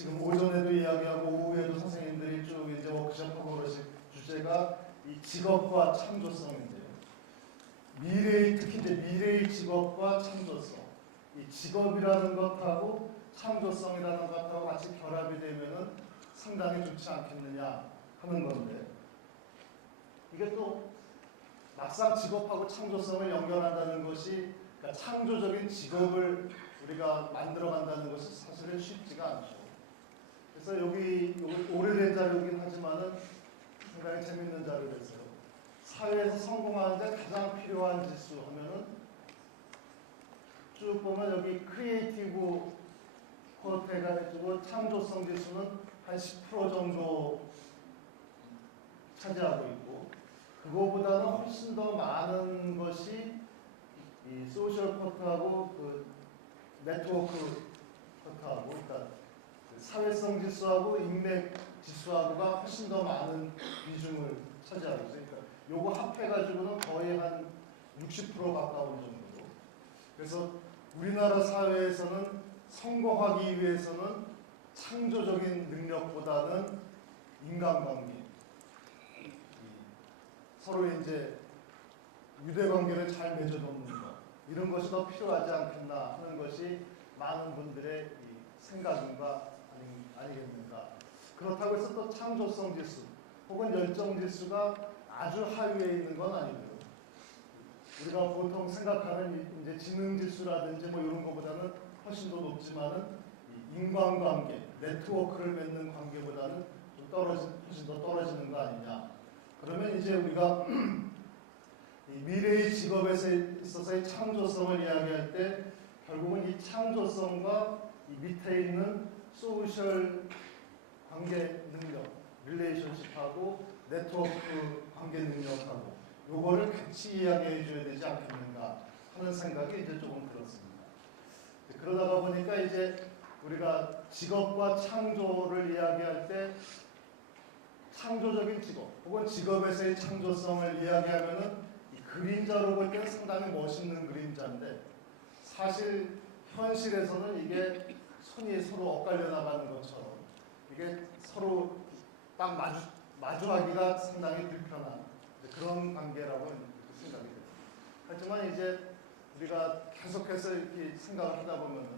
지금 오전에도 이야기하고 오후에도 선생님들이 쭉 이제 워크숍하고 그러신 주제가 이 직업과 창조성인데요. 특히 이제 미래의 직업과 창조성. 이 직업이라는 것하고 창조성이라는 것하고 같이 결합이 되면은 상당히 좋지 않겠느냐 하는 건데, 이게 또 막상 직업하고 창조성을 연결한다는 것이, 그러니까 창조적인 직업을 우리가 만들어간다는 것이 사실은 쉽지가 않죠. 그래서 여기 오래된 자료이긴 하지만은 상당히 재밌는 자료였어요. 사회에서 성공하는데 가장 필요한 지수 하면은 쭉 보면 여기 크리에이티브 쿼터 해가지고 창조성 지수는 한 10% 정도 차지하고 있고, 그거보다는 훨씬 더 많은 것이 이 소셜 쿼터하고 그 네트워크 쿼터하고, 그러니까 사회성 지수하고 인맥 지수하고가 훨씬 더 많은 비중을 차지하고 있어요. 그러니까 요거 합해가지고는 거의 한 60% 가까운 정도로. 그래서 우리나라 사회에서는 성공하기 위해서는 창조적인 능력보다는 인간관계, 서로 이제 유대관계를 잘 맺어놓는 것, 이런 것이 더 필요하지 않겠나 하는 것이 많은 분들의 이 생각인가 아니겠는가. 그렇다고 해서 또 창조성 지수 혹은 열정 지수가 아주 하위에 있는 건 아니고요. 우리가 보통 생각하는 이제 지능 지수라든지 뭐 이런 것보다는 훨씬 더 높지만은 인간관계, 네트워크를 맺는 관계보다는 좀 훨씬 더 떨어지는 거 아니냐. 그러면 이제 우리가 이 미래의 직업에 있어서의 창조성을 이야기할 때 결국은 이 창조성과 이 밑에 있는 소셜 관계 능력, 릴레이션십하고 네트워크 관계 능력하고 요거를 같이 이야기해 줘야 되지 않겠는가 하는 생각이 이제 조금 들었습니다. 그러다가 보니까 이제 우리가 직업과 창조를 이야기할 때 창조적인 직업 혹은 직업에서의 창조성을 이야기하면은 이 그림자로 볼 때는 상당히 멋있는 그림자인데, 사실 현실에서는 이게 손이 서로 엇갈려 나가는 것처럼 이게 서로 딱 마주하기가 상당히 불편한 그런 관계라고 생각이 됩니다. 하지만 이제 우리가 계속해서 이렇게 생각을 하다 보면은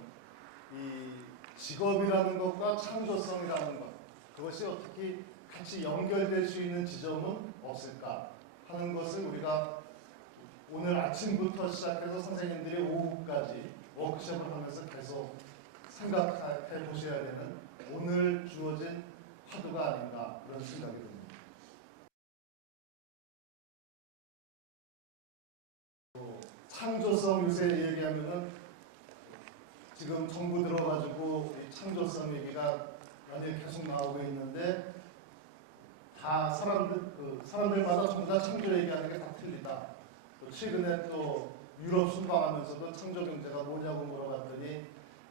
이 직업이라는 것과 창조성이라는 것, 그것이 어떻게 같이 연결될 수 있는 지점은 없을까 하는 것을 우리가 오늘 아침부터 시작해서 선생님들이 오후까지 워크숍을 하면서 계속 생각해 보셔야 되는 오늘 주어진 화두가 아닌가 그런 생각이 듭니다. 창조성 요새 얘기하면은 지금 정부 들어가지고 창조성 얘기가 많이 계속 나오고 있는데, 다 사람들마다 전부 다 창조 얘기하는 게 다 틀리다. 또 최근에 또 유럽 순방하면서도 창조 경제가 뭐냐고 물어봤더니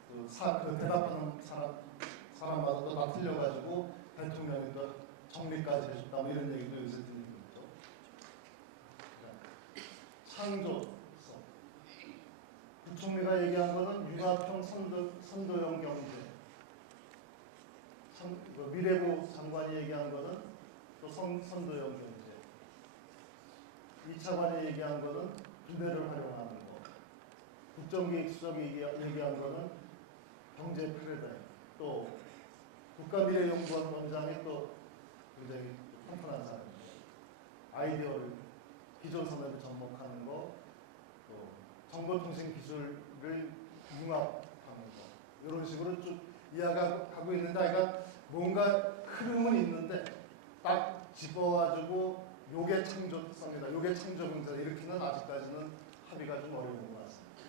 그 대답하는 사람마다 또 다 틀려가지고 대통령이 또 정리까지 해줬다 뭐 이런 얘기도 요새 들리고 있죠. 창조성. 부총리가 얘기한 거는 융합형 선도형 경제. 미래부 장관이 얘기한 거는 또 선도형 경제. 이차관이 얘기한 거는 부대를 활용하는 거. 국정기획수석이 얘기한 거는 경제 패러다임. 또 국가미래연구원 원장이 또 굉장히 탄탄한 사람이죠. 아이디어를 기존 산업에 접목하는 거, 또 정보통신 기술을 융합하는 거, 이런 식으로 쭉 이야기하고 있는데, 그러니까 뭔가 흐름은 있는데 딱 짚어가지고 요게 창조성이다, 요게 창조경제다 이렇게는 아직까지는 합의가 좀 어려운 것 같습니다.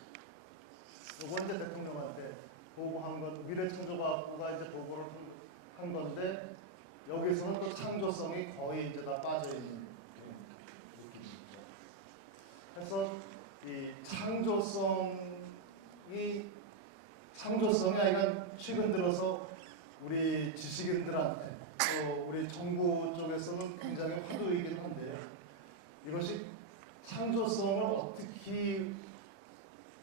요건 이제 대통령한테 보고한 건 미래창조과학부가 이제 보고를 한 건데, 여기서는 또 창조성이 거의 이제 다 빠져 있는 느낌이죠. 그래서 이 창조성이 아니라 최근 들어서 우리 지식인들한테 또 우리 정부 쪽에서는 굉장히 화두이긴 한데요. 이것이 창조성을 어떻게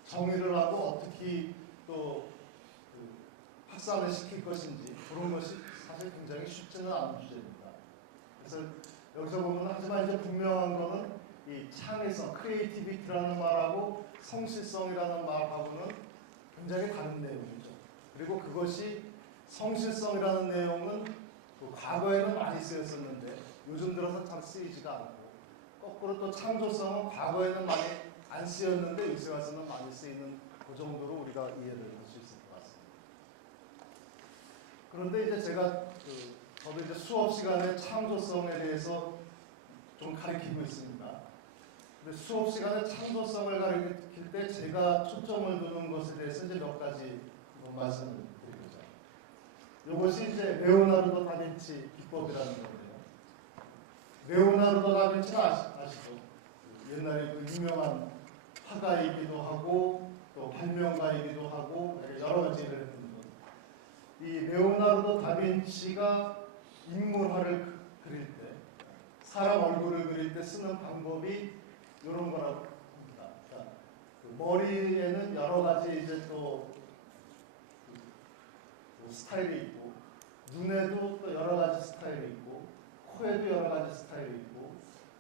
정의를 하고 어떻게 또 확산을 시킬 것인지 그런 것이 사실 굉장히 쉽지는 않은 주제입니다. 그래서 여기서 보면 하지만 이제 분명한 거는 이 창의성, 크리에이티비티라는 말하고 성실성이라는 말하고는 굉장히 다른 내용이죠. 그리고 그것이 성실성이라는 내용은 과거에는 많이 쓰였었는데 요즘 들어서 잘 쓰이지가 않고, 거꾸로 또 창조성은 과거에는 많이 안 쓰였는데 요새 와서는 많이 쓰이는 그 정도로 우리가 이해를 할 수 있을 것 같습니다. 그런데 이제 제가 저도 이제 수업 시간에 창조성에 대해서 좀 가르치고 있습니다. 근데 수업 시간에 창조성을 가르칠 때 제가 초점을 두는 것에 대해서 이제 몇 가지 말씀을 드리고자. 이것이 이제 레오나르도 다빈치 기법이라는 건데요. 레오나르도 다빈치는 아시죠? 옛날에 그 유명한 화가이기도 하고 또 발명가이기도 하고 여러 가지 일을 했던 분. 이 레오나르도 다빈치가 인물화를 그릴 때, 사람 얼굴을 그릴 때 쓰는 방법이 이런 거라고 합니다. 그러니까 그 머리에는 여러 가지 이제 또 스타일이 있고, 눈에도 또 여러 가지 스타일이 있고, 코에도 여러 가지 스타일이 있고,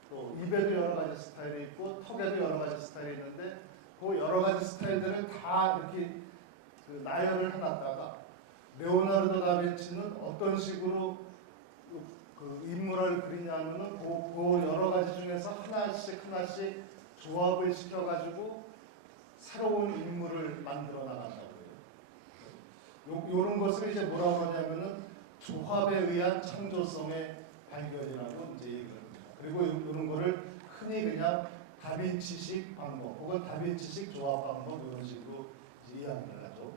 또 입에도 여러 가지 스타일이 있고, 턱에도 여러 가지 스타일이 있는데 그 여러 가지 스타일들을 다 이렇게 그 나열을 해놨다가 레오나르도 다빈치는 어떤 식으로 그 인물을 그리냐면은 그 여러 가지 중에서 하나씩 조합을 시켜가지고 새로운 인물을 만들어 나간다고 해요. 요런 것을 이제 뭐라고 하냐면은 조합에 의한 창조성의 발견이라고 이제 얘기를 합니다. 그리고 이런 거를 흔히 그냥 다빈치식 방법 혹은 다빈치식 조합 방법 이런 식으로 이야기를 하죠.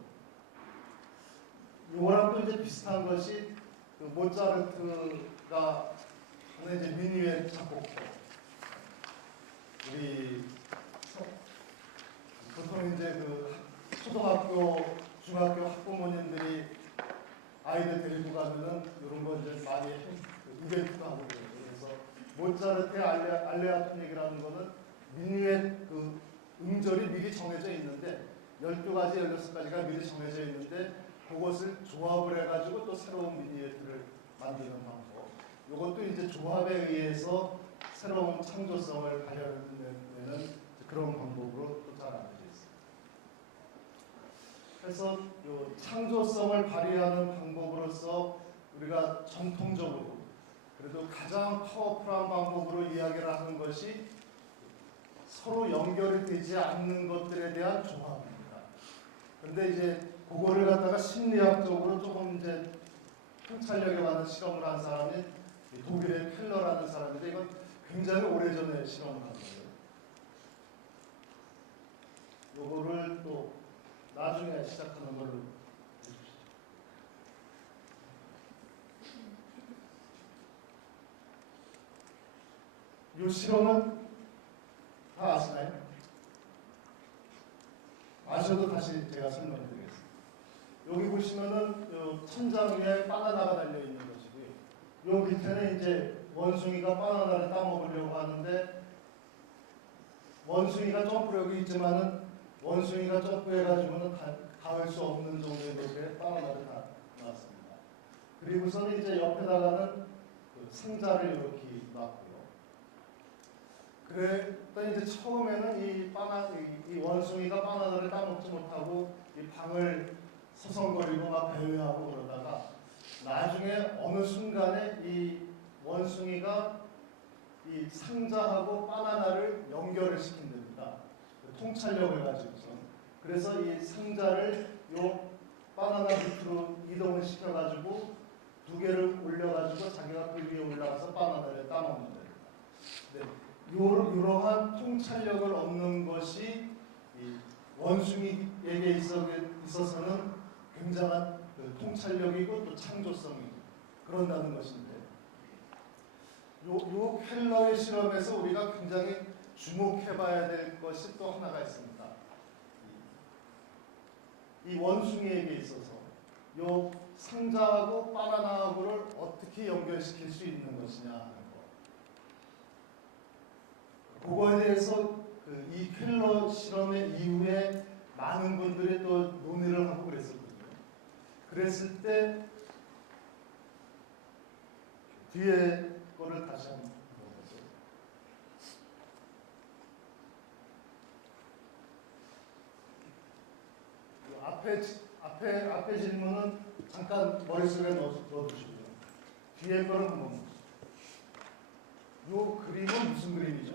요거랑 또 이제 비슷한 것이 그 모차르트가 하는 이제 미니의 작곡법. 우리 보통 이제 그 초등학교, 중학교 학부모님들이 아이들 데리고 가면은 이런 거 이제 많이 이벤트도 하고 그래요. 그래서 모차르트의 알레아 토닉이라는 거는 미니의 그 음절이 미리 정해져 있는데 12가지, 16가지가 미리 정해져 있는데 그것을 조합을 해가지고 또 새로운 미니에트를 만드는 방법. 이것도 이제 조합에 의해서 새로운 창조성을 발현하는 그런 방법으로 또 잘 알려져 있습니다. 그래서 이 창조성을 발휘하는 방법으로서 우리가 전통적으로 그래도 가장 파워풀한 방법으로 이야기를 하는 것이 서로 연결이 되지 않는 것들에 대한 조합입니다. 그런데 이제 그거를 갖다가 심리학적으로 조금 이제 통찰력에 많은 실험을 한 사람이 독일의 켈러라는 사람인데 이건 굉장히 오래전에 실험을 한 거예요. 요거를 또 나중에 시작하는 걸로 해주시죠. 요 실험은 다 아시나요? 아셔도 다시 제가 설명을 드리겠습니다. 여기 보시면은 천장 위에 바나나가 달려 있는 것이고요. 요 밑에는 이제 원숭이가 바나나를 따먹으려고 하는데 원숭이가 점프력이 있지만은 원숭이가 점프해가지고는 닿을 수 없는 정도의 높이에 바나나를 다 놨습니다. 그리고서는 이제 옆에다가는 그 상자를 이렇게 놨고요. 그랬더니 이제 처음에는 이 원숭이가 바나나를 따먹지 못하고 이 방을 서성거리고 막 배회하고 그러다가 나중에 어느 순간에 이 원숭이가 이 상자하고 바나나를 연결을 시킨답니다. 통찰력을 가지고서. 그래서 이 상자를 요 바나나 밑으로 이동을 시켜가지고 두 개를 올려가지고 자기가 그 위에 올라가서 바나나를 따먹는 겁니다. 네, 이러한 통찰력을 얻는 것이 이 원숭이에게 있어서는 굉장한 그 통찰력이고 또 창조성이고 그런다는 것인데 요 켈러의 실험에서 우리가 굉장히 주목해봐야 될 것이 또 하나가 있습니다. 이 원숭이에게 있어서 요 상자하고 바나나하고를 어떻게 연결시킬 수 있는 것이냐 하는 거. 그거에 대해서 이 켈러 실험의 이후에 많은 분들이 또 논의를 하고 그랬었거든요. 그랬을 때 뒤에 거를 다시 한번 보죠. 앞에 질문은 잠깐 머릿속에 넣어두시고요. 뒤에 거를 한번 보죠. 이 그림은 무슨 그림이죠?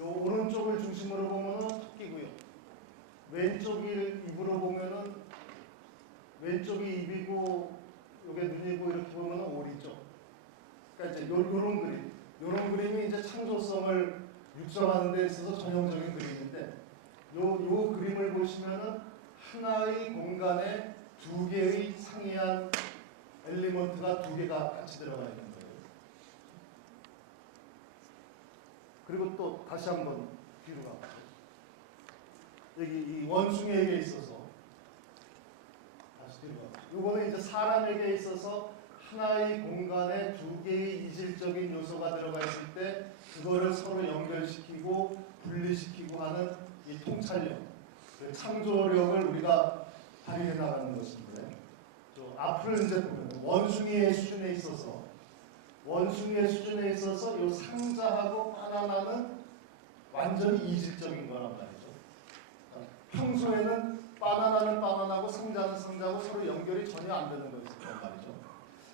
요 오른쪽을 중심으로 보면은 토끼고요. 왼쪽을 입으로 보면은 왼쪽이 입이고 요게 눈이고 이렇게 보면은 오리죠. 그러니까 이제 요런 그림이 이제 창조성을 육성하는 데 있어서 전형적인 그림인데 요 그림을 보시면은 하나의 공간에 두 개의 상이한 엘리먼트가 두 개가 같이 들어가 있는 거예요. 그리고 또 다시 한번 뒤로 가보죠. 여기 이 원숭이에게 있어서 다시 뒤로 가보죠. 요거는 이제 사람에게 있어서 하나의 공간에 두 개의 이질적인 요소가 들어가 있을 때 그거를 서로 연결시키고 분리시키고 하는 이 통찰력, 그 창조력을 우리가 발휘해 나가는 것인데 앞으로 이제 보면 원숭이의 수준에 있어서 이 상자하고 바나나는 완전히 이질적인 거란 말이죠. 평소에는 바나나는 바나나고 상자는 상자고 서로 연결이 전혀 안 되는 거였단 말이죠.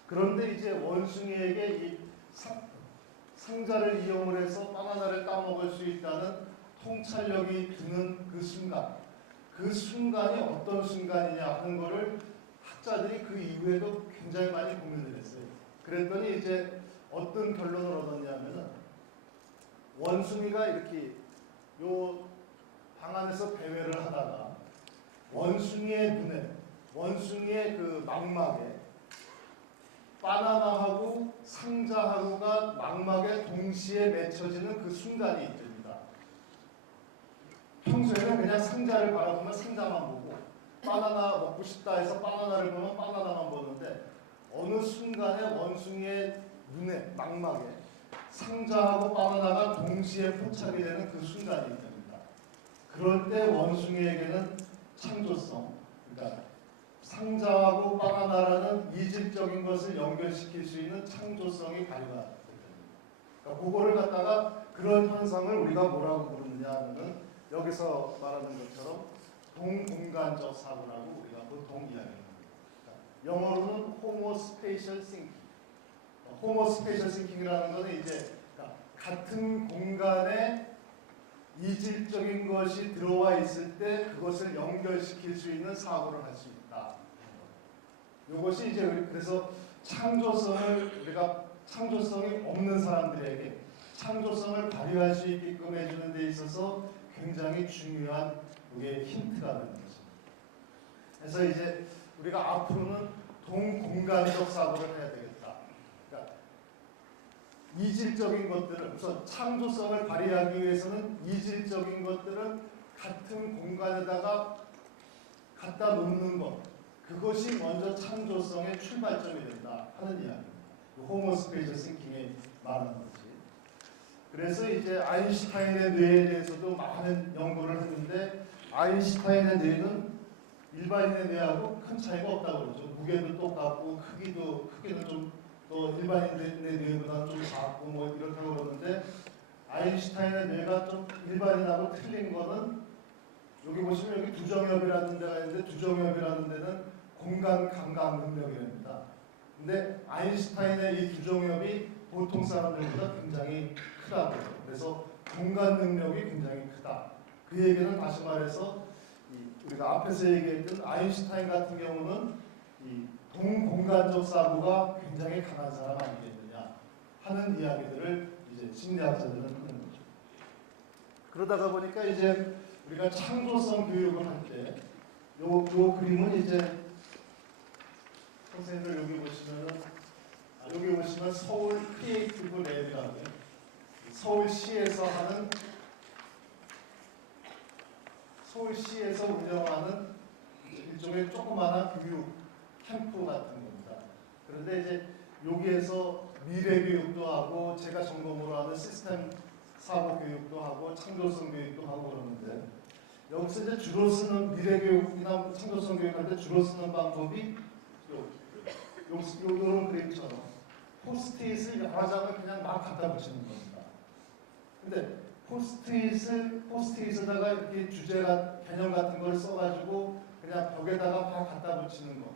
그런데 이제 원숭이에게 이 상자를 이용을 해서 바나나를 따먹을 수 있다는 통찰력이 드는 그 순간이 어떤 순간이냐 하는 거를 학자들이 그 이후에도 굉장히 많이 고민을 했어요. 그랬더니 이제 어떤 결론을 얻었냐면은 원숭이가 이렇게 요 방 안에서 배회를 하다가 원숭이의 그 망막에 바나나하고 상자하고가 망막에 동시에 맺혀지는 그 순간이 있습니다. 평소에는 그냥 상자를 바라보면 상자만 보고 바나나 먹고 싶다 해서 바나나를 보면 바나나만 보는데 어느 순간에 원숭이의 망막에 상자하고 바나나가 동시에 포착이 되는 그 순간이 있습니다. 그럴 때 원숭이에게는 창조성, 그러니까 상자하고 바나나라는 이질적인 것을 연결시킬 수 있는 창조성이 발휘가 됩니다. 그러니까 그거를 갖다가 그런 현상을 우리가 뭐라고 부르느냐 하면은 여기서 말하는 것처럼 동공간적 사고라고 우리가 보통 이야기합니다. 영어로는 호모스페이셜 싱킹. 호모스페이셜 싱킹이라는 것은 이제 같은 공간에 이질적인 것이 들어와 있을 때 그것을 연결시킬 수 있는 사고를 할 수 있다. 이것이 이제 그래서 창조성이 없는 사람들에게 창조성을 발휘할 수 있게끔 해주는 데 있어서 굉장히 중요한 이게 힌트가 되는 것입니다. 그래서 이제 우리가 앞으로는 동공간적 사고를 해야 되겠다. 그러니까 이질적인 것들을 우선 창조성을 발휘하기 위해서는 이질적인 것들은 같은 공간에다가 갖다 놓는 것, 그것이 먼저 창조성의 출발점이 된다 하는 이야기입니다. 호모스페이셜 싱킹에 말하는 거지. 그래서 이제 아인슈타인의 뇌에 대해서도 많은 연구를 했는데 아인슈타인의 뇌는 일반인의 뇌하고 큰 차이가 없다고 그러죠. 무게도 똑같고 크기는 좀 또 일반인의 뇌보다는 좀 작고 뭐 이렇다고 그러는데 아인슈타인의 뇌가 좀 일반인하고 틀린 거는 여기 보시면 여기 두정엽이라는 데가 있는데 두정엽이라는 데는 공간 감각 능력입니다. 근데 아인슈타인의 이 두정엽이 보통 사람들보다 굉장히 크다고. 그래서 공간 능력이 굉장히 크다. 그 얘기는 다시 말해서 우리가 앞에서 얘기했던 아인슈타인 같은 경우는 이 동공간적 사고가 굉장히 강한 사람 아니겠느냐 하는 이야기들을 이제 심리학자들은 하는 거죠. 그러다가 보니까 이제 우리가 창조성 교육을 할 때 요 그림은 이제 선생님들 여기 보시면 서울 크리에이티브 랩이라고요. 서울시에서 운영하는 일종의 조그마한 교육 캠프 같은 겁니다. 그런데 이제 여기에서 미래 교육도 하고 제가 전공으로 하는 시스템 사고 교육도 하고 창조성 교육도 하고 그러는데 여기서 이제 주로 쓰는 미래교육이나 창조성 교육할 때 주로 쓰는 방법이 요런 그림처럼 포스트잇을 여러 장을 그냥 막 갖다 붙이는 겁니다. 근데 포스트잇에다가 이렇게 주제가 개념 같은 걸 써가지고 그냥 벽에다가 막 갖다 붙이는 거.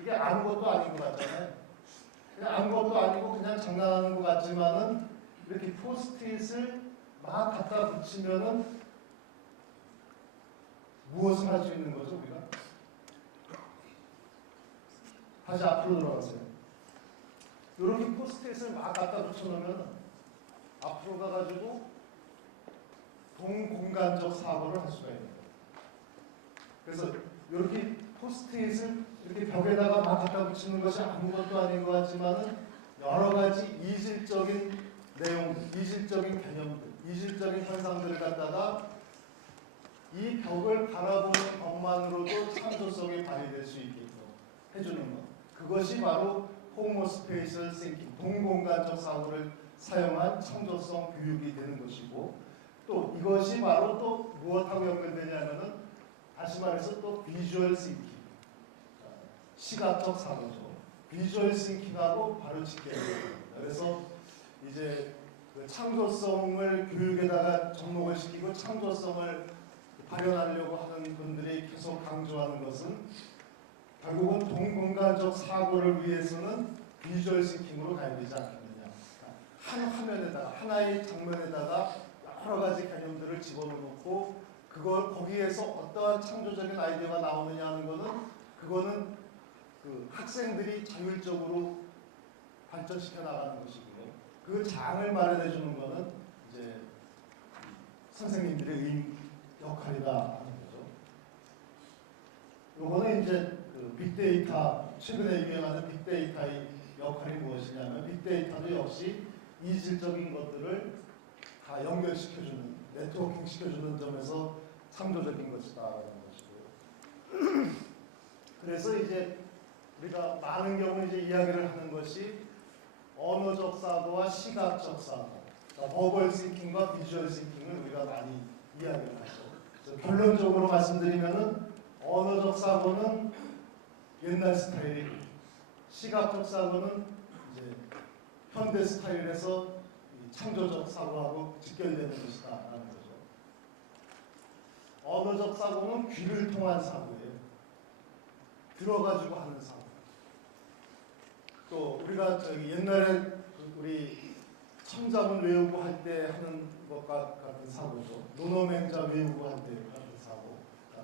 이게 아무것도 아닌 것 같잖아요. 그냥 아무것도 아니고 그냥 장난하는 것 같지만은 이렇게 포스트잇을 막 갖다 붙이면은 무엇을 할 수 있는 거죠, 우리가? 다시 앞으로 돌아가세요. 이렇게 포스트잇을 막 갖다 붙여놓으면 앞으로 가가지고 동공간적 사고를 할 수가 있는 거예요. 그래서 이렇게 포스트잇을 이렇게 벽에다가 막 갖다 붙이는 것이 아무것도 아닌 것 같지만은 여러 가지 이질적인 내용, 이질적인 개념들, 이질적인 현상들을 갖다가 이 벽을 바라보는 것만으로도 창조성이 발휘될 수 있게끔 해주는 것. 그것이 바로 호모스페이셜 싱킹, 동공간적 사고를 사용한 창조성 교육이 되는 것이고, 또 이것이 바로 또 무엇하고 연결되냐면은 다시 말해서 또 비주얼 싱킹, 시각적 사고죠. 비주얼 싱킹하고 바로 직결됩니다. 그래서 이제 그 창조성을 교육에다가 접목을 시키고 창조성을 발현하려고 하는 분들이 계속 강조하는 것은 결국은 동공간적 사고를 위해서는 비주얼 싱킹으로 가야 되지 않겠느냐. 한 화면에다가 하나의 장면에다가 여러 가지 개념들을 집어넣고 그걸 거기에서 어떠한 창조적인 아이디어가 나오느냐 하는 거는 그거는 그 학생들이 자율적으로 발전시켜 나가는 것이고요. 그 장을 마련해 주는 거는 이제 선생님들의 역할이다 하는 거죠. 요거는 이제 그 빅데이터, 최근에 유행하는 빅데이터의 역할이 무엇이냐면 빅데이터도 역시 이질적인 것들을 다 연결시켜주는, 네트워킹 시켜주는 점에서 창조적인 것이다 라는 것이고요. 그래서 이제 우리가 많은 경우 이제 이야기를 하는 것이 언어적 사고와 시각적 사고, 그러니까 버벌 싱킹과 비주얼 싱킹을 우리가 많이 이야기를 하죠. 결론적으로 말씀드리면은 언어적 사고는 옛날 스타일이고 시각적 사고는 이제 현대 스타일에서 창조적 사고하고 직결되는 것이다라는 거죠. 언어적 사고는 귀를 통한 사고예요. 들어가지고 하는 사고. 또 우리가 저기 옛날에 우리 청자문 외우고 할 때 하는 것과 같은 사고죠. 논어맹자 외우고 할 때 하는 사고.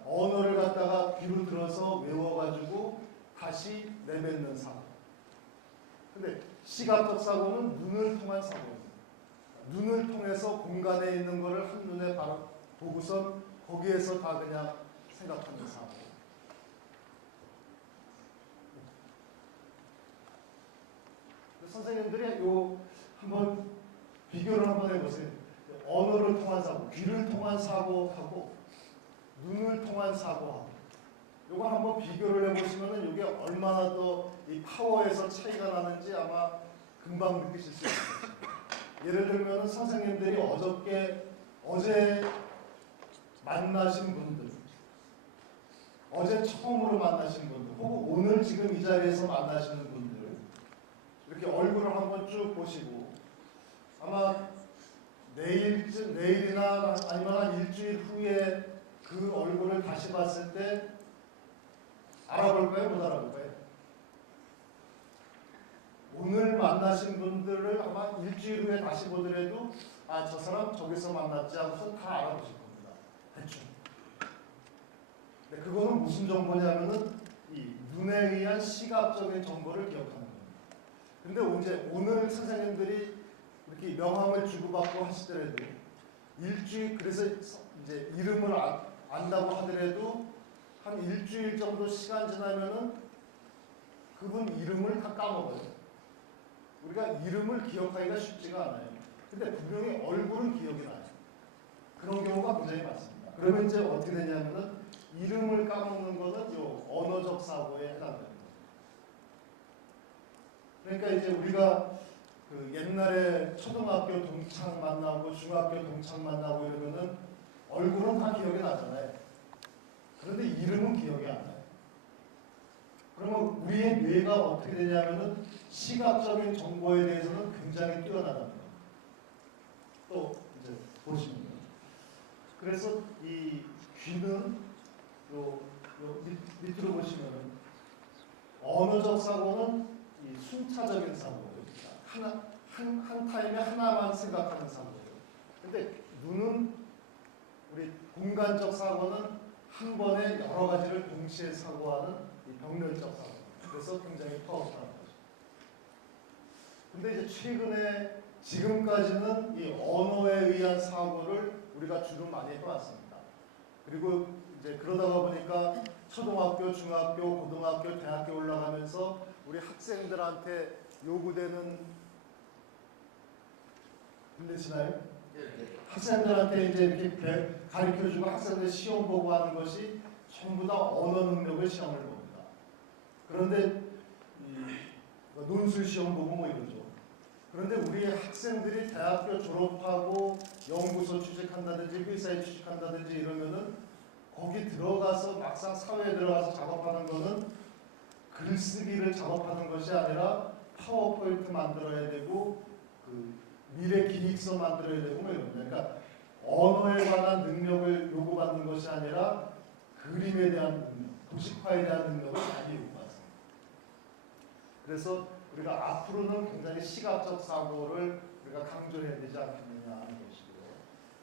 언어를 갖다가 귀로 들어서 외워가지고 다시 내뱉는 사고. 근데 시각적 사고는 눈을 통한 사고입니다. 눈을 통해서 공간에 있는 것을 한눈에 바로 보고선 거기에서 다 그냥 생각하는 사고. 선생님들이 요 한번 비교를 한번 해보세요. 언어를 통한 사고, 귀를 통한 사고하고 눈을 통한 사고하고 요거 한번 비교를 해보시면은 이게 얼마나 더 이 파워에서 차이가 나는지 아마 금방 느끼실 수 있을 것입니다. 예를 들면 선생님들이 어제 만나신 분들, 어제 처음으로 만나신 분들, 혹은 오늘 지금 이 자리에서 만나시는 분들, 이렇게 얼굴을 한번 쭉 보시고 아마 내일이나 아니면 한 일주일 후에 그 얼굴을 다시 봤을 때 알아볼까요? 못 알아볼까요? 오늘 만나신 분들을 아마 일주일 후에 다시 보더라도 아, 저 사람 저기서 만났지 하고서 다 알아보실 겁니다. 대충. 근데 그거는 무슨 정보냐면은 이 눈에 의한 시각적인 정보를 기억하는 겁니다. 근데 이제 오늘 선생님들이 이렇게 명함을 주고받고 하시더라도 일주일, 그래서 이제 이름을 안다고 하더라도 한 일주일 정도 시간 지나면은 그분 이름을 다 까먹어요. 우리가 이름을 기억하기가 쉽지가 않아요. 근데 분명히 얼굴은 기억이 나요. 그런 경우가 굉장히 많습니다. 그러면 이제 어떻게 되냐면은 이름을 까먹는 것은 요 언어적 사고에 해당됩니다. 그러니까 이제 우리가 그 옛날에 초등학교 동창 만나고 중학교 동창 만나고 이러면은 얼굴은 다 기억이 나잖아요. 그런데 이름은 기억이 안 나요. 그러면 우리의 뇌가 어떻게 되냐면은 시각적인 정보에 대해서는 굉장히 뛰어나답니다. 또 이제 보시면 그래서 이 귀는 요 밑으로 보시면은 언어적 사고는 이 순차적인 사고예요. 한 타임에 하나만 생각하는 사고예요. 근데 눈은 우리 공간적 사고는 한 번에 여러 가지를 동시에 사고하는 이 병렬적 사고. 그래서 굉장히 파워풀한 거죠. 근데 이제 최근에 지금까지는 이 언어에 의한 사고를 우리가 주로 많이 해왔습니다. 그리고 이제 그러다가 보니까 초등학교, 중학교, 고등학교, 대학교 올라가면서 우리 학생들한테 요구되는 들리시나요? 학생들한테 이제 이렇게 가르쳐주고 학생들 시험 보고 하는 것이 전부 다 언어 능력을 시험을 봅니다. 그런데 논술 시험 보고 뭐 이러죠. 그런데 우리 학생들이 대학교 졸업하고 연구소 취직한다든지 회사에 취직한다든지 이러면은 거기 들어가서 막상 사회에 들어가서 작업하는 거는 글쓰기를 작업하는 것이 아니라 파워포인트 만들어야 되고 그 미래 기획서 만들어야 되고 뭐 이런 그러니까 언어에 관한 능력을 요구받는 것이 아니라 그림에 대한 능력, 도식화에 대한 능력을 많이 요구받습니다. 그래서 우리가 앞으로는 굉장히 시각적 사고를 우리가 강조해야 되지 않겠느냐 하는 것이고요.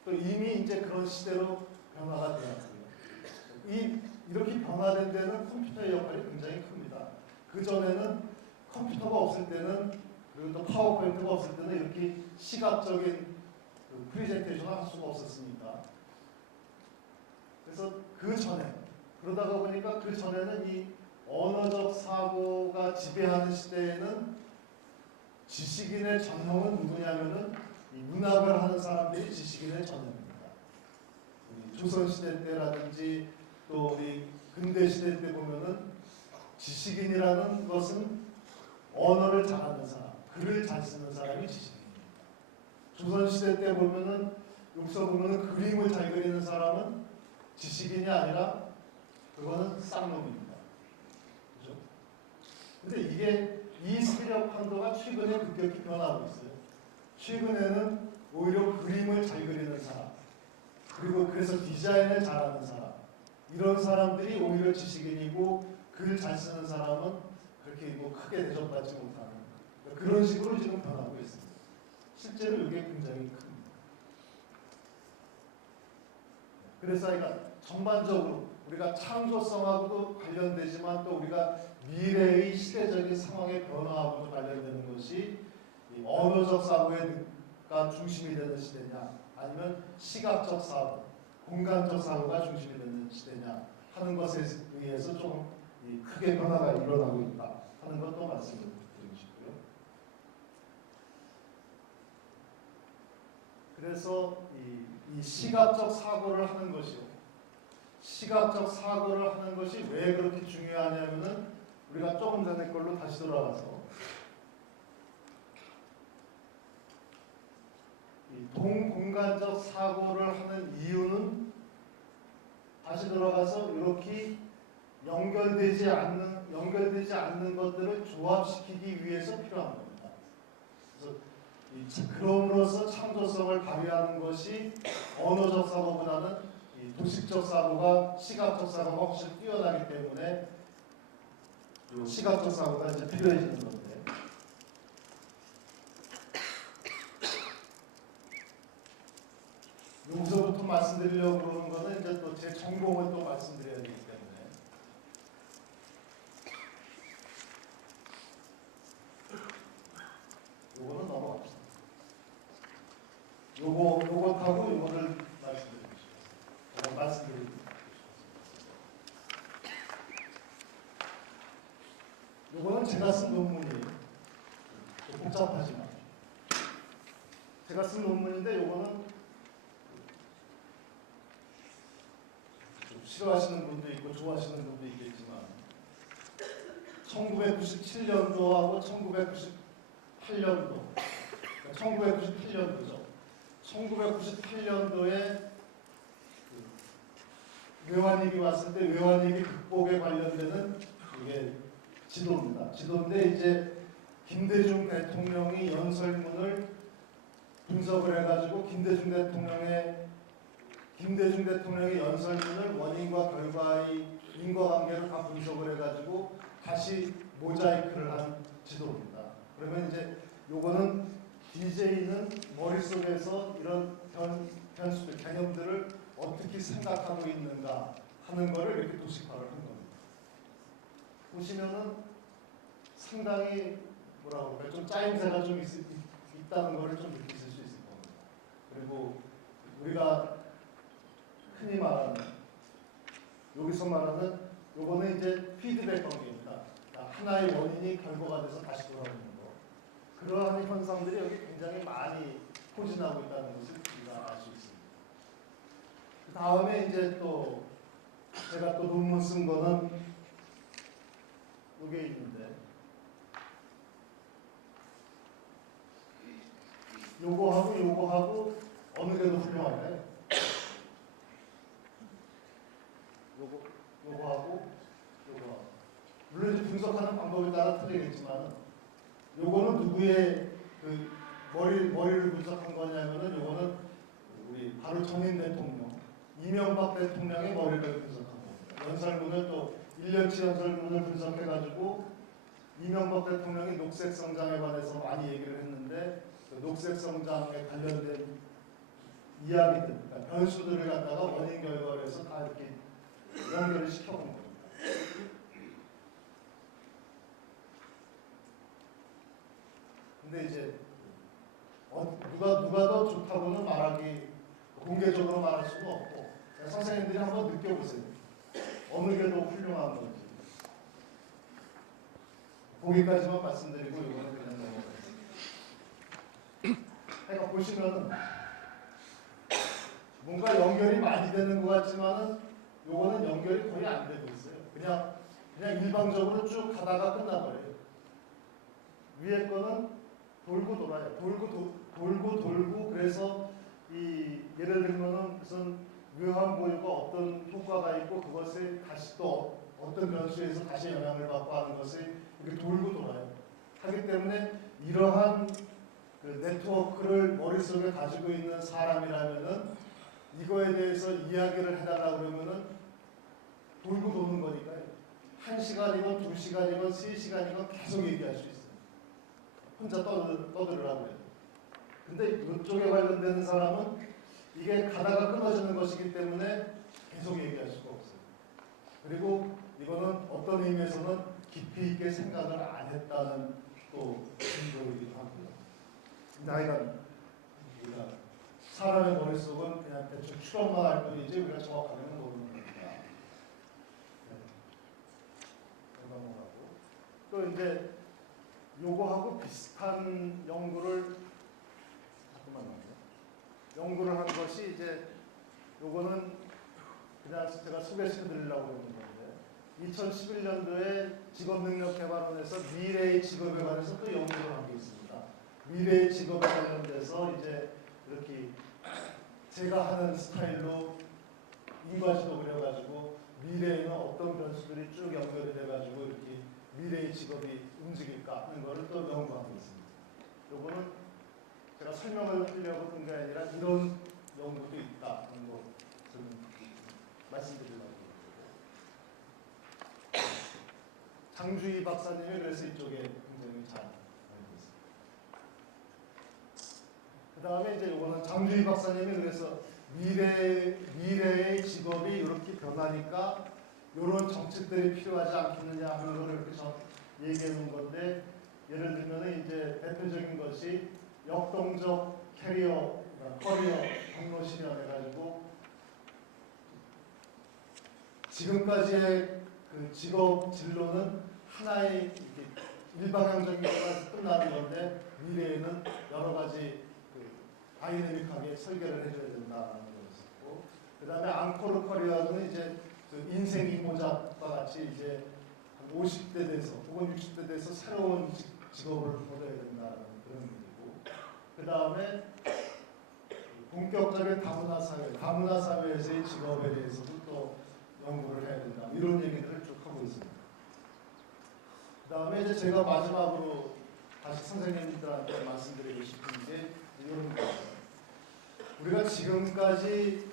또 이미 이제 그런 시대로 변화가 되었고요. 이렇게 변화된 데는 컴퓨터의 역할이 굉장히 큽니다. 그 전에는 컴퓨터가 없을 때는 그리고 또 파워포인트가 없을 때는 이렇게 시각적인 그 프레젠테이션을 할 수가 없었으니까. 그래서 그 전에 그러다가 보니까 그 전에는 이 언어적 사고가 지배하는 시대에는 지식인의 전형은 누구냐면은 이 문학을 하는 사람들이 지식인의 전형입니다. 조선시대 때라든지 또 우리 근대시대 때 보면은 지식인이라는 것은 언어를 잘하는 사람, 글을 잘 쓰는 사람이 지식인입니다. 조선시대 때 보면은 여기서 보면은 그림을 잘 그리는 사람은 지식인이 아니라 그거는 쌍놈입니다. 그죠? 근데 이게 이 세력 한도가 최근에 급격히 변하고 있어요. 최근에는 오히려 그림을 잘 그리는 사람, 그리고 그래서 디자인을 잘하는 사람, 이런 사람들이 오히려 지식인이고 글 잘 쓰는 사람은 그렇게 뭐 크게 대접받지 못하는 그런 식으로 지금 변하고 있습니다. 실제로 이게 굉장히 큽니다. 그래서 그러니까 전반적으로 우리가 창조성하고도 관련되지만 또 우리가 미래의 시대적인 상황의 변화하고도 관련되는 것이 이 언어적 사고가 중심이 되는 시대냐 아니면 시각적 사고, 공간적 사고가 중심이 되는 시대냐 하는 것에 의해서 좀 크게 변화가 일어나고 있다 하는 것도 말씀을 드리고 싶고요. 그래서 이 시각적 사고를 하는 것이요. 시각적 사고를 하는 것이 왜 그렇게 중요하냐면은 우리가 조금 전에 걸로 다시 돌아가서 이 동공간적 사고를 하는 이유는 다시 돌아가서 이렇게 연결되지 않는 것들을 조합시키기 위해서 필요한 겁니다. 그래서 그럼으로써 창조성을 발휘하는 것이 언어적 사고보다는 이 도식적 사고가 시각적 사고가 훨씬 뛰어나기 때문에 시각적 사고가 이제 필요해지는 건데. 여기서부터 말씀드리려고 그러는 거는 이제 또 제 전공을 또 말씀드려야 되기 때문에. 요거는 넘어갑시다. 요것하고 요거를 말씀드리고 싶어요. 말씀드리고 싶어요. 요거는 제가 쓴 논문이에요. 좀 복잡하지만. 제가 쓴 논문인데 요거는 싫어하시는 분도 있고 좋아하시는 분도 있겠지만 1997년도하고 1998년도 1998년도죠. 1998년도에 외환위기 왔을 때 외환위기 극복에 관련되는 이게 지도입니다. 지도인데 이제 김대중 대통령이 연설문을 분석을 해가지고 김대중 대통령의 연설문을 원인과 결과의 인과관계를 다 분석을 해가지고 다시 모자이크를 한 지도입니다. 그러면 이제 요거는 DJ는 머릿속에서 이런 변수들, 개념들을 어떻게 생각하고 있는가 하는 거를 이렇게 도식화를 한 겁니다. 보시면은 상당히 뭐라고 그럴까 좀 짜임새가 좀 있다는 거를 좀 느끼실 수 있을 겁니다. 그리고 우리가 흔히 말하는 여기서 말하는 요거는 이제 피드백 관계입니다. 그러니까 하나의 원인이 결과가 돼서 다시 돌아오는 거. 그러한 현상들이 여기 굉장히 많이 포진하고 있다는 것을 우리가 알 수 있습니다. 그 다음에 이제 또 제가 또 논문 쓴 거는 요게 있는데 요거하고 어느 게 더 훌륭할까요? 요거하고 물론 이제 분석하는 방법에 따라 틀리겠지만 요거는 누구의 그 머리를 분석한 거냐면은 요거는 우리 바로 전임 대통령 이명박 대통령의 머리를 분석한 겁니다. 연설문을 또 1년치 연설문을 분석해가지고 이명박 대통령이 녹색 성장에 관해서 많이 얘기를 했는데 그 녹색 성장에 관련된 이야기들, 그러니까 변수들을 갖다가 원인 결과를 해서 다 이렇게 연결을 시켜본 겁니다. 근데 이제 누가 더 좋다고는 말하기 공개적으로 말할 수는 없고 선생님들이 한번 느껴보세요. 어느 게 더 훌륭한 건지. 거기까지만 말씀드리고 이거는 그냥 넘어가겠습니다. 그러니까 보시면은 뭔가 연결이 많이 되는 것 같지만은 요거는 연결이 거의 안 되고 있어요. 그냥 일방적으로 쭉 가다가 끝나버려요. 위에 거는 돌고 돌아요. 돌고 그래서 이 예를 들면은 무슨 묘한 보유가 어떤 효과가 있고 그것을 다시 또 어떤 변수에서 다시 영향을 받고 하는 것을 이렇게 돌고 돌아요. 하기 때문에 이러한 그 네트워크를 머릿속에 가지고 있는 사람이라면은 이거에 대해서 이야기를 해달라고 그러면은 돌고 도는 거니까요. 1시간이건 2시간이건 3시간이건 계속 얘기할 수 있어요. 혼자 떠들으라고 해요. 근데 이쪽에 관련되는 사람은 이게 가다가 끊어지는 것이기 때문에 계속 얘기할 수가 없어요. 그리고 이거는 어떤 의미에서는 깊이 있게 생각을 안 했다는 또 증거이기도 하고요. 나이가 사람의 머릿속은 그냥 대충 추론만 할 뿐이지 우리가 정확하게는 모르는 겁니다. 넘어가고 또 이제 요거하고 비슷한 연구를 한 것이 이제 요거는 그냥 제가 소개시켜드리려고 하는 건데 2011년도에 직업능력개발원에서 미래의 직업에 관해서 또 연구를 한 게 있습니다. 미래의 직업에 관련돼서 이제 이렇게 제가 하는 스타일로 인과지도 그려가지고 미래에는 어떤 변수들이 쭉 연결이 돼가지고 이렇게 미래의 직업이 움직일까 하는 거를 또 연구하고 있습니다. 요거는 제가 설명을 하려고 한 게 아니라 이런 연구도 있다 하는 거 저는 말씀드리려고 합니다. 장주희 박사님이 그래서 이쪽에 굉장히 잘 알고 있습니다. 그 다음에 이제 요거는 장주희 박사님이 그래서 미래의 직업이 이렇게 변하니까 이런 정책들이 필요하지 않겠느냐 하는 거를 이렇게 얘기해 놓은 건데 예를 들면 이제 대표적인 것이 역동적 커리어 경로 실현 해가지고 지금까지의 그 직업 진로는 하나의 이렇게 일방향적인 것만 끝나는 건데 미래에는 여러 가지 그 다이내믹하게 설계를 해줘야 된다는 거였고 그 다음에 앙코르 커리어는 이제 그 인생 이모작과 같이 이제 50대 돼서 혹은 60대 돼서 새로운 직업을 얻어야 된다는 그런 얘기고 그 다음에 본격적인 다문화 사회에서의 직업에 대해서도 또 연구를 해야 된다. 이런 얘기들을 쭉 하고 있습니다. 그 다음에 이제 제가 마지막으로 다시 선생님들한테 말씀드리고 싶은 게 이런 거예요. 우리가 지금까지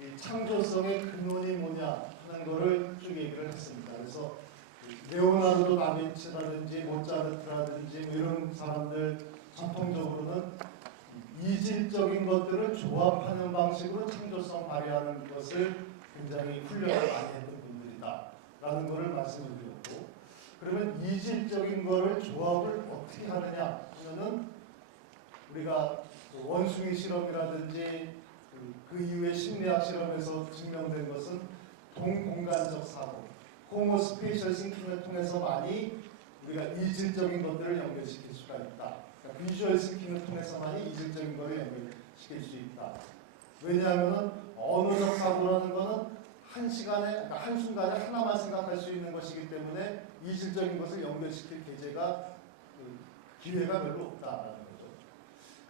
이 창조성의 근원이 뭐냐 하는 거를 쭉 얘기를 했습니다. 그래서 레오나르도 다빈치라든지 모차르트라든지 뭐 이런 사람들 전통적으로는 이질적인 것들을 조합하는 방식으로 창조성 발휘하는 것을 굉장히 훈련을 많이 했던 분들이다라는 것을 말씀을 드렸고, 그러면 이질적인 거를 조합을 어떻게 하느냐 하면은 우리가 원숭이 실험이라든지 그 이후에 심리학 실험에서 증명된 것은 동공간적 사고, 호모 스페이셜 싱킹을 통해서 많이 우리가 이질적인 것들을 연결시킬 수가 있다. 그러니까 비주얼 싱킹을 통해서만이 이질적인 것을 연결시킬 수 있다. 왜냐하면 언어적 사고라는 것은 그러니까 한순간에 하나만 생각할 수 있는 것이기 때문에 이질적인 것을 연결시킬 기회가 별로 없다라는 거죠.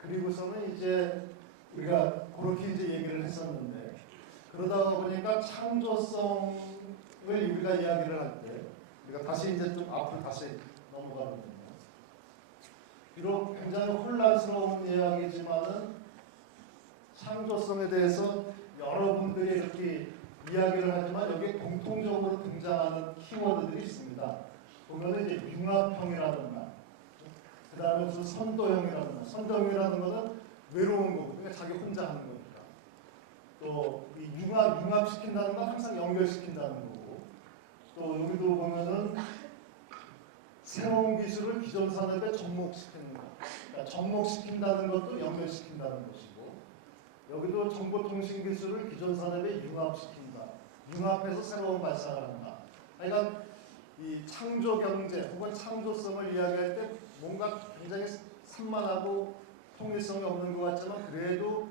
그리고서는 이제 우리가 그렇게 이제 얘기를 했었는데, 그러다가 보니까 창조성을 우리가 이야기를 할 때, 우리가 다시 이제 좀 앞으로 다시 넘어가거든요. 비록 굉장히 혼란스러운 이야기지만은 창조성에 대해서 여러분들이 이렇게 이야기를 하지만 여기에 공통적으로 등장하는 키워드들이 있습니다. 보면은 이제 융합형이라든가, 그 다음에 무슨 선도형이라든가, 선도형이라는 것은 외로운 거고, 그러니까 자기 혼자 하는 거니까. 또 이 융합시킨다는 건 항상 연결시킨다는 거고, 또 여기도 보면은 새로운 기술을 기존 산업에 접목시키는 거, 그러니까 접목시킨다는 것도 연결시킨다는 것이고, 여기도 정보통신 기술을 기존 산업에 융합시킨다. 융합해서 새로운 발상을 한다. 그러니까 이 창조 경제 혹은 창조성을 이야기할 때 뭔가 굉장히 산만하고 통일성이 없는 것 같지만, 그래도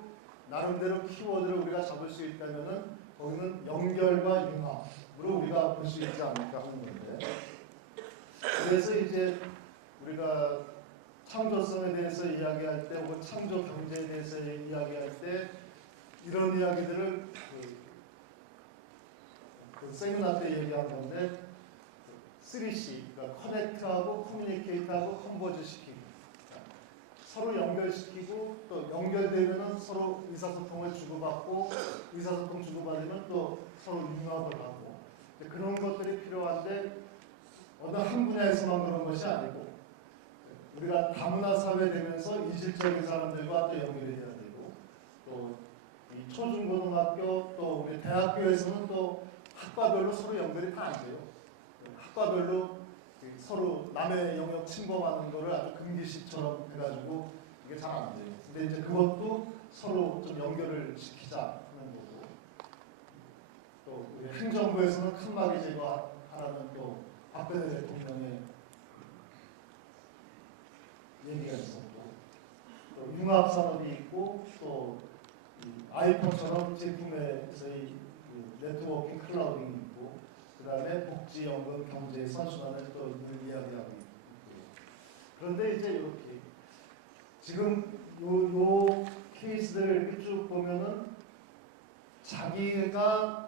나름대로 키워드를 우리가 잡을 수 있다면은 거기는 연결과 융합으로 우리가 볼 수 있지 않을까 하는 건데, 그래서 이제 우리가 창조성에 대해서 이야기할 때 혹은 창조 경제에 대해서 이야기할 때 이런 이야기들을 그 세미나 때 얘기한 건데, 3C, 그러니까 커넥트하고 커뮤니케이트하고 컨버즈 시키고, 서로 연결시키고, 또 연결되면은 서로 의사소통을 주고받고, 의사소통 주고받으면 또 서로 융합을 하고, 그런 것들이 필요한데 어느 한 분야에서만 그런 것이 아니고 우리가 다문화 사회 되면서 이질적인 사람들과 또 연결이 돼야 되고, 또 이 초중고등학교 또 우리 대학교에서는 또 학과별로 서로 연결이 다 안 돼요. 학과별로 서로 남의 영역 침범하는 거를 아주 금기식처럼 해가지고 이게 잘 안 돼요. 근데 이제 그것도 서로 좀 연결을 시키자 하는 거고, 또 우리 행정부에서는 칸막이 제거하라는 또 박근혜 대통령의 얘기가 있었고, 또 융합산업이 있고, 또 아이폰처럼 제품에서의 네트워킹 클라우딩이 있고, 그 다음에 복지연금 경제의 선순환을 또 이야기하고 있고요. 그런데 이제 이렇게 지금 요 케이스들을 이렇게 쭉 보면은 자기하고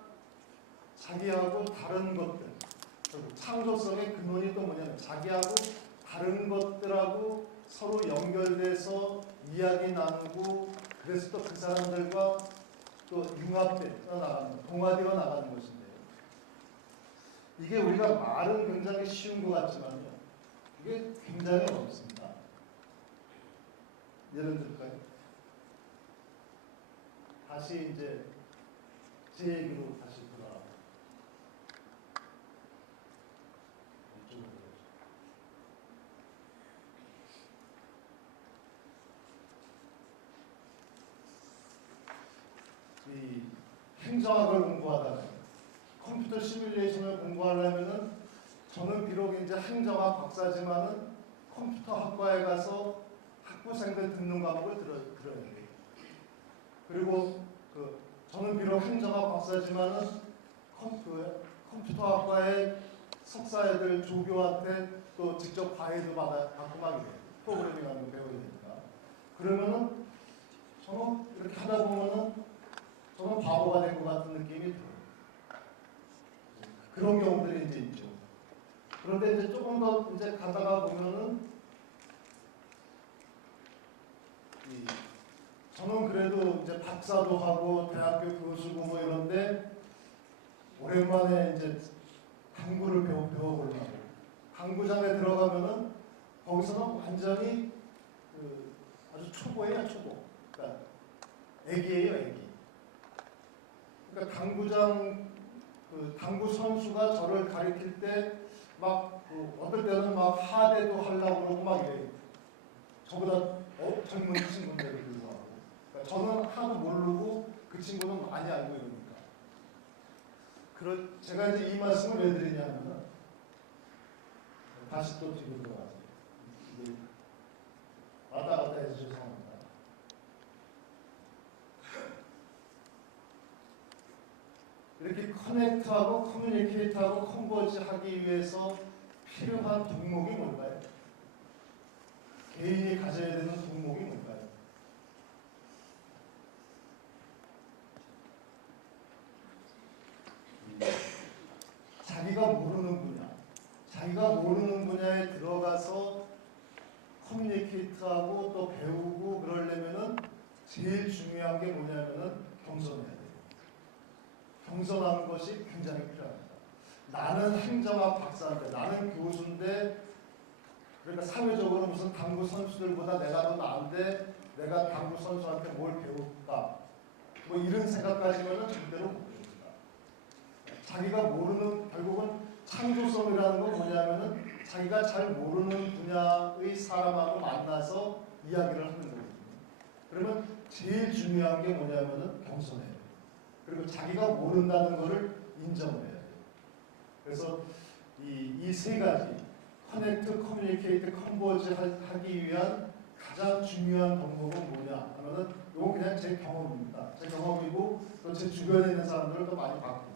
다른 것들, 창조성의 근원이 또 뭐냐면 자기하고 다른 것들하고 서로 연결돼서 이야기 나누고, 그래서 또 그 사람들과 또 융합되어 나가는, 동화되어 나가는 것인데, 이게 우리가 말은 굉장히 쉬운 것 같지만요, 이게 굉장히 어렵습니다. 예를 들까요? 다시 이제 제 얘기로 다시 돌아가. 이 행정학을 공부하다가 컴퓨터 시뮬레이션을 공부하려면은, 저는 비록 이제 행정학 박사지만은 컴퓨터 학과에 가서 학부생들 듣는 과목을 들어야 돼요. 그리고 저는 비록 행정학 박사지만은 컴퓨터 학과의 석사애들 조교한테 또 직접 과외도 받고 막 이래요. 프로그래밍하는 거 배워야 되니까. 그러면은 저는 이렇게 하다 보면은 저는 바보가 된 것 같은 느낌이 들어요. 그런 경우들이 이제 있죠. 그런데 이제 조금 더 이제 가다가 보면은 저는 그래도 이제 박사도 하고 대학교 교수고 뭐 이런데 오랜만에 이제 당구를 배워보려고 당구장에 들어가면은 거기서는 완전히 아주 초보예요, 초보. 그러니까 애기예요, 애기. 그러니까 당구장 당구 선수가 저를 가리킬 때 막 어떨 때는 막 하대도 하려고 그러고 막 이래요. 저보다 젊은 친구인데도 불구하고. 그러니까 저는 하나도 모르고 그 친구는 많이 알고 이러니까. 제가 이제 이 말씀을 왜 드리냐면은 다시 또 뒤로 들어가세요. 이게 왔다 갔다 해서 죄송합니다. 이렇게 커넥트하고 커뮤니케이트하고 컨버지하기 위해서 필요한 덕목이 뭘까요? 개인이 가져야 되는 덕목이 뭘까요? 자기가 모르는 분야, 자기가 모르는 분야에 들어가서 커뮤니케이트하고 또 배우고 그러려면은 제일 중요한 게 뭐냐면은 겸손해야 돼요. 겸손한 것이 굉장히 필요합니다. 나는 행정학 박사인데, 나는 교수인데, 그러니까 사회적으로 무슨 당구 선수들보다 내가 더 나은데 내가 당구 선수한테 뭘 배울까? 뭐 이런 생각까지는 절대로 못 배웁니다. 자기가 모르는, 결국은 창조성이라는 건 뭐냐면은 자기가 잘 모르는 분야의 사람하고 만나서 이야기를 하는 거거든요. 그러면 제일 중요한 게 뭐냐면은 겸손해야 돼요. 그리고 자기가 모른다는 것을 인정을 해야 돼요. 그래서 이 세 가지 커넥트, 커뮤니케이트, 컨버지 하기 위한 가장 중요한 덕목은 뭐냐 하면은 이건 그냥 제 경험입니다. 제 경험이고 또 제 주변에 있는 사람들을 또 많이 봤고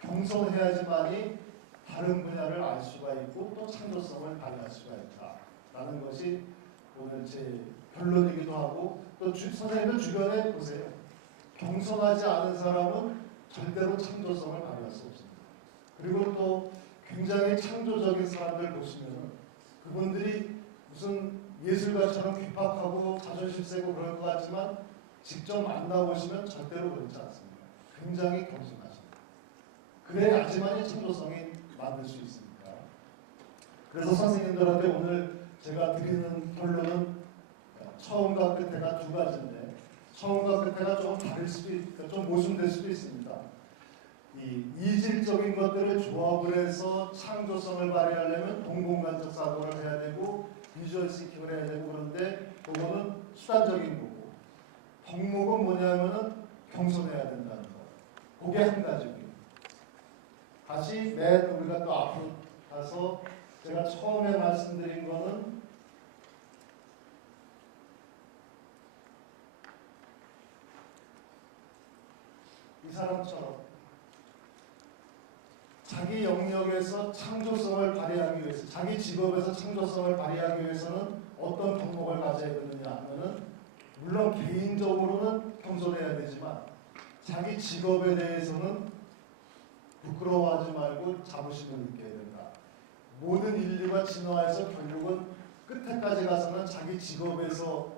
겸손해야지만이 다른 분야를 알 수가 있고 또 창조성을 발휘할 수가 있다라는 것이 오늘 제 결론이기도 하고 또 선생님들 주변에 보세요. 겸손하지 않은 사람은 절대로 창조성을 발휘할 수 없습니다. 그리고 또 굉장히 창조적인 사람들 보시면 그분들이 무슨 예술가처럼 귀팍하고 자존심 세고 그럴 것 같지만 직접 만나보시면 절대로 그렇지 않습니다. 굉장히 겸손하십니다. 그래야지만이 창조성이 만들 수 있습니다. 그래서 선생님들한테 오늘 제가 드리는 결론은 처음과 끝에가 두 가지인데 처음과 끝에가 좀 다를 수도 있고 좀 모순될 수도 있습니다. 이 이질적인 것들을 조합을 해서 창조성을 발휘하려면 동공간적 사고를 해야 되고 비주얼 시킹을 해야 되고 그런데 그거는 수단적인 거고 덕목은 뭐냐면은 겸손해야 된다는 거. 그게 한 가지고요. 다시 우리가 또 앞으로 가서 제가 처음에 말씀드린 거는 이 사람처럼 자기 영역에서 창조성을 발휘하기 위해서 자기 직업에서 창조성을 발휘하기 위해서는 어떤 덕목을 가져야 되느냐 하면은 물론 개인적으로는 겸손해야 되지만 자기 직업에 대해서는 부끄러워하지 말고 자부심을 느껴야 된다. 모든 인류가 진화해서 결국은 끝에까지 가서는 자기 직업으로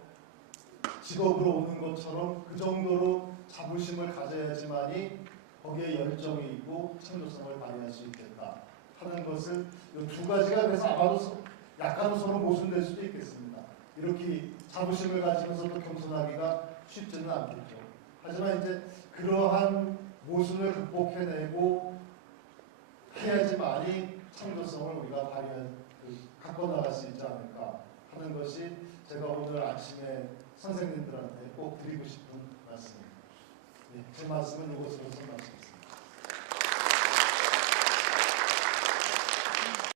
오는 것처럼 그 정도로 자부심을 가져야지만이 거기에 열정이 있고 창조성을 발휘할 수 있겠다 하는 것을 이 두 가지가 돼서 아마도 약간은 서로 모순될 수도 있겠습니다. 이렇게 자부심을 가지면서도 겸손하기가 쉽지는 않겠죠. 하지만 이제 그러한 모순을 극복해내고 해야지만이 창조성을 우리가 갖고 나갈 수 있지 않을까 하는 것이 제가 오늘 아침에 선생님들한테 꼭 드리고 싶은 말씀입니다. 네, 제 말씀은 이것으로 마치겠습니다.